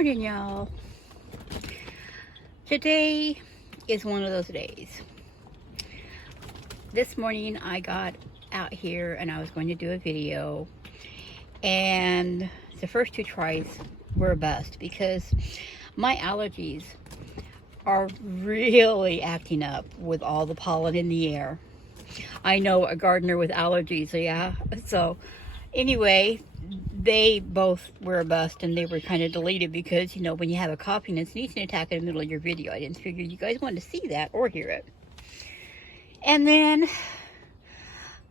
morning, y'all. Today is one of those days. This morning I got out here and I was going to do a video, and the first two tries were a bust because my allergies are really acting up with all the pollen in the air. I know a gardener with allergies, yeah. So anyway, they both were a bust, and they were kind of deleted because, you know, when you have a coughing and sneezing attack in the middle of your video, I didn't figure you guys wanted to see that or hear it. And then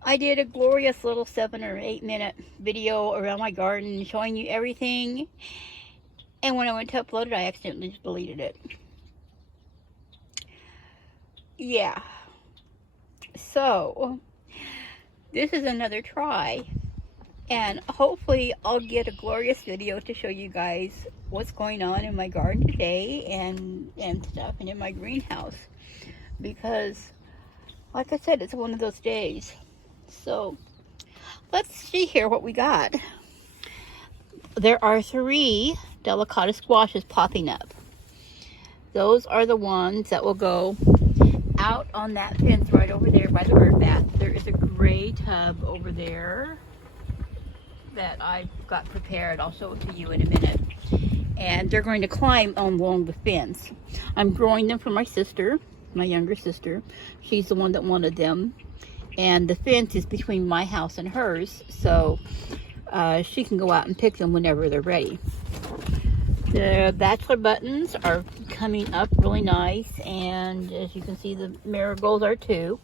I did a glorious little 7 or 8 minute video around my garden showing you everything. And when I went to upload it, I accidentally deleted it. Yeah. So this is another try. And hopefully I'll get a glorious video to show you guys what's going on in my garden today and stuff, and in my greenhouse. Because, like I said, it's one of those days. So, let's see here what we got. There are 3 delicata squashes popping up. Those are the ones that will go out on that fence right over there by the bird bath. There is a gray tub over there that I've got prepared. I'll show it to you in a minute. And they're going to climb along the fence. I'm growing them for my sister, my younger sister. She's the one that wanted them. And the fence is between my house and hers, so she can go out and pick them whenever they're ready. The bachelor buttons are coming up really nice, and as you can see, the marigolds are too.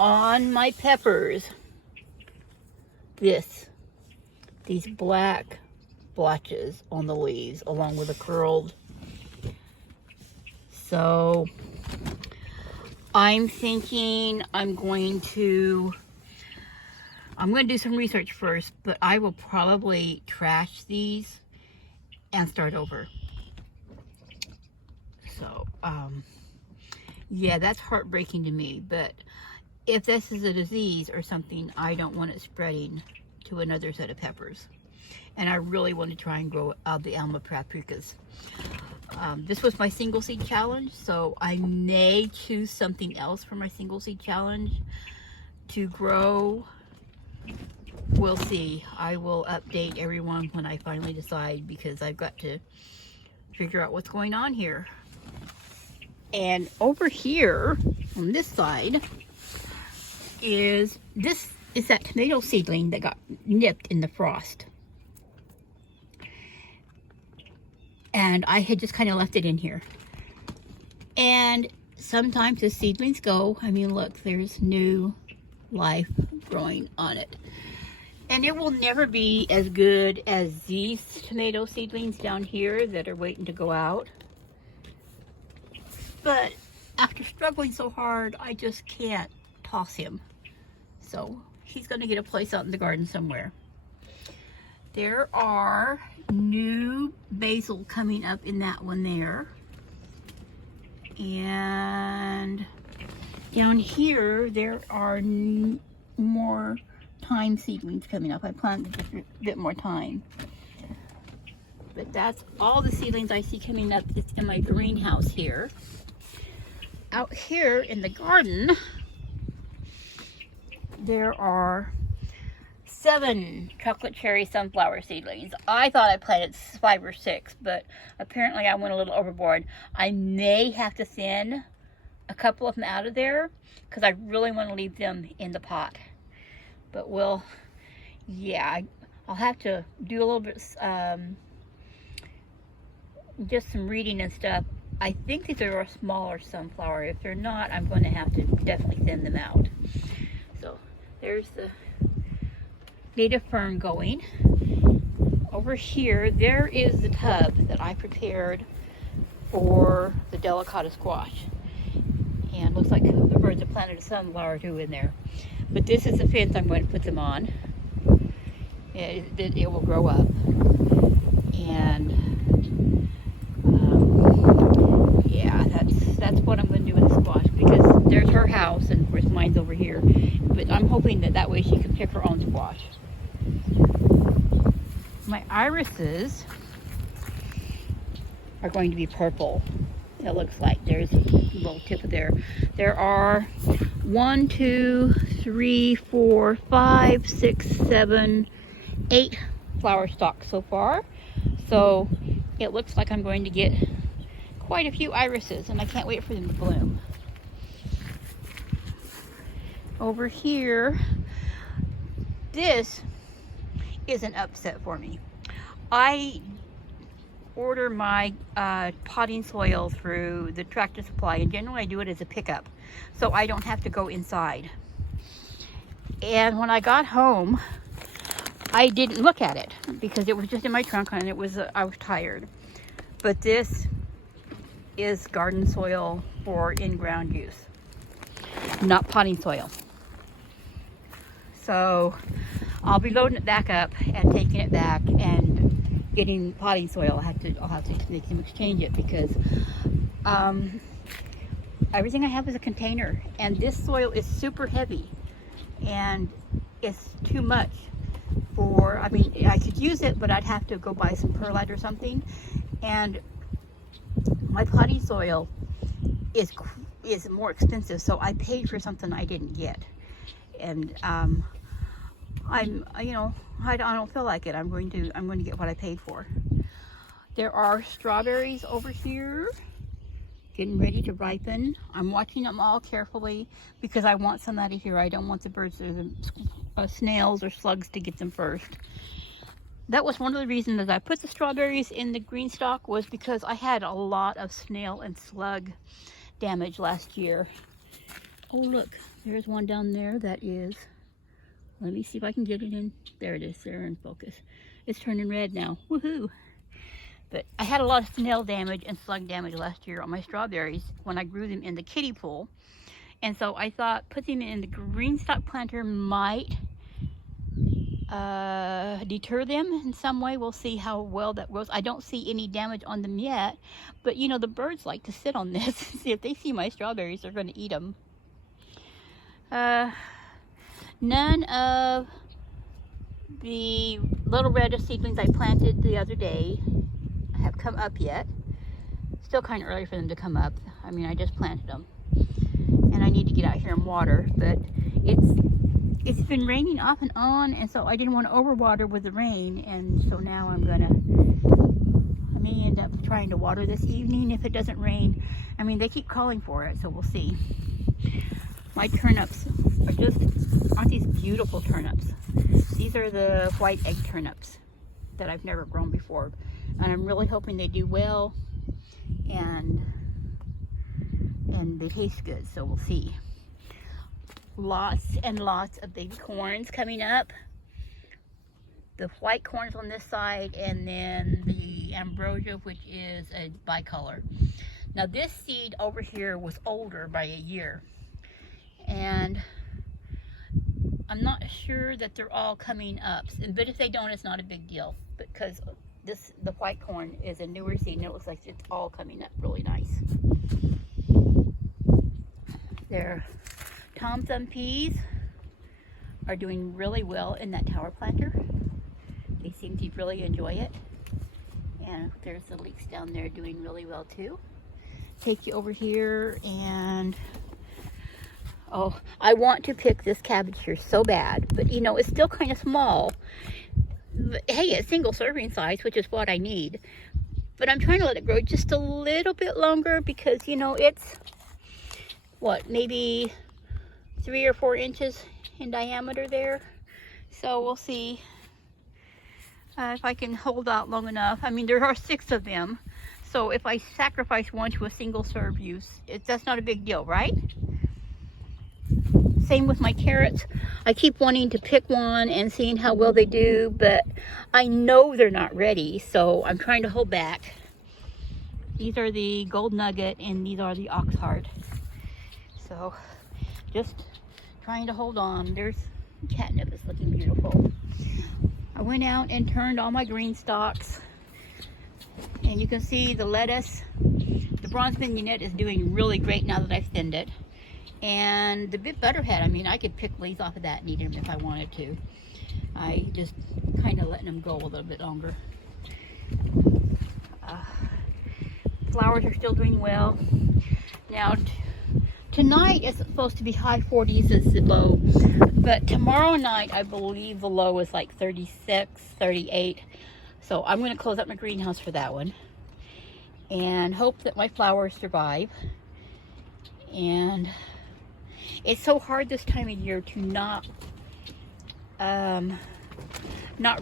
On my peppers, these black blotches on the leaves along with the curled. So I'm thinking I'm going to do some research first, but I will probably trash these and start over. So yeah, that's heartbreaking to me, but if this is a disease or something, I don't want it spreading to another set of peppers. And I really want to try and grow the Alma Paprikas. This was my single seed challenge, so I may choose something else for my single seed challenge to grow. We'll see. I will update everyone when I finally decide, because I've got to figure out what's going on here. And over here on this side is that tomato seedling that got nipped in the frost. And I had just kind of left it in here. And sometimes the seedlings go, I mean, look, there's new life growing on it. And it will never be as good as these tomato seedlings down here that are waiting to go out. But after struggling so hard, I just can't toss him. So he's going to get a place out in the garden somewhere. There are new basil coming up in that one there. And down here, there are more thyme seedlings coming up. I planted just a bit more thyme. But that's all the seedlings I see coming up. It's in my greenhouse here. Out here in the garden, there are 7 chocolate cherry sunflower seedlings. I thought I planted 5 or 6, but apparently I went a little overboard. I may have to thin a couple of them out of there because I really want to leave them in the pot. But yeah, I'll have to do a little bit, just some reading and stuff. I think these are a smaller sunflower. If they're not, I'm going to have to definitely thin them out. So there's the native fern going. Over here, there is the tub that I prepared for the delicata squash. And looks like the birds have planted a sunflower too in there. But this is the fence I'm going to put them on. It will grow up. And yeah, that's what I'm going to do with the squash, because there's her house and of course mine's over here. But I'm hoping that way she can pick her own squash. My irises are going to be purple. It looks like there's a little tip there. There are 1, 2, 3, 4, 5, 6, 7, 8 flower stalks so far. So it looks like I'm going to get quite a few irises, and I can't wait for them to bloom. Over here, this is an upset for me. I order my potting soil through the Tractor Supply, and generally I do it as a pickup, so I don't have to go inside. And when I got home, I didn't look at it because it was just in my trunk, and it was I was tired. But this is garden soil for in-ground use, not potting soil. So I'll be loading it back up and taking it back and getting potting soil. I'll have to make them exchange it because everything I have is a container, and this soil is super heavy, and it's too much for. I mean, I could use it, but I'd have to go buy some perlite or something, and my potting soil is more expensive, so I paid for something I didn't get, and I don't feel like it. I'm going to get what I paid for. There are strawberries over here getting ready to ripen. I'm watching them all carefully because I want some out of here. I don't want the birds or the snails or slugs to get them first. That was one of the reasons that I put the strawberries in the green stock, was because I had a lot of snail and slug damage last year. Oh look, there's one down there that is, let me see if I can get it in. There it is, there in focus. It's turning red now, woohoo. But I had a lot of snail damage and slug damage last year on my strawberries when I grew them in the kiddie pool. And so I thought putting them in the green stock planter might deter them in some way. We'll see how well that grows. I don't see any damage on them yet, but you know, the birds like to sit on this. See, if they see my strawberries, they're going to eat them. None of the little red seedlings I planted the other day have come up yet. Still kind of early for them to come up. I mean, I just planted them, and I need to get out here and water, but it's been raining off and on, and so I didn't want to overwater with the rain, and so now I may end up trying to water this evening if it doesn't rain. I mean, they keep calling for it, so we'll see. My turnips aren't these beautiful turnips? These are the white egg turnips that I've never grown before, and I'm really hoping they do well, and they taste good, so we'll see. Lots and lots of baby corns coming up. The white corns on this side, and then the ambrosia, which is a bicolor. Now this seed over here was older by a year, and I'm not sure that they're all coming up, but if they don't, it's not a big deal, because the white corn is a newer seed, and it looks like it's all coming up really nice. There. Tom Thumb peas are doing really well in that tower planter. They seem to really enjoy it. And there's the leeks down there doing really well too. Take you over here, and oh, I want to pick this cabbage here so bad, but you know, it's still kind of small. But, hey, it's single serving size, which is what I need. But I'm trying to let it grow just a little bit longer because, you know, it's what, maybe 3 or 4 inches in diameter there. So we'll see if I can hold out long enough. I mean, there are 6 of them, so if I sacrifice one to a single serve use, that's not a big deal, right? Same with my carrots. I keep wanting to pick one and seeing how well they do, but I know they're not ready, so I'm trying to hold back. These are the gold nugget, and these are the ox heart. So just trying to hold on. There's catnip, is looking beautiful. I went out and turned all my green stalks, and you can see the lettuce. The bronze mignonette is doing really great now that I've thinned it. And the bit butterhead, I mean, I could pick leaves off of that and eat them if I wanted to. I just kind of letting them go a little bit longer. flowers are still doing well. Now, tonight is supposed to be high 40s as the low, but tomorrow night I believe the low is like 36, 38. So I'm going to close up my greenhouse for that one and hope that my flowers survive. And it's so hard this time of year to not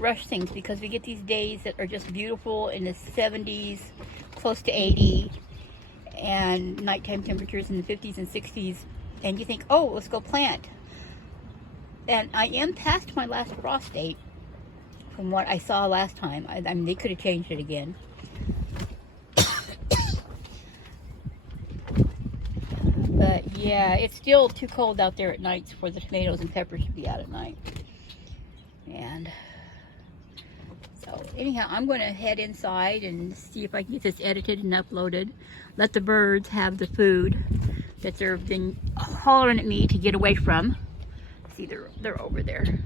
rush things, because we get these days that are just beautiful in the 70s, close to 80, and nighttime temperatures in the 50s and 60s, and you think, oh, let's go plant. And I am past my last frost date from what I saw last time. I mean, they could have changed it again. But yeah, it's still too cold out there at nights for the tomatoes and peppers to be out at night. And so anyhow, I'm going to head inside and see if I can get this edited and uploaded. Let the birds have the food that they've been hollering at me to get away from. See, they're over there.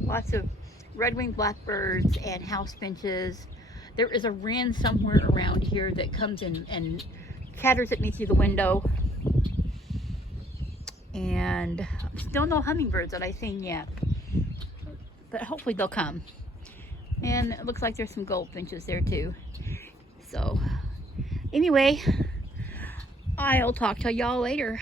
Lots of red-winged blackbirds and house finches. There is a wren somewhere around here that comes in and chatters at me through the window. And still no hummingbirds that I've seen yet. But hopefully they'll come. And it looks like there's some goldfinches there too. So anyway, I'll talk to y'all later.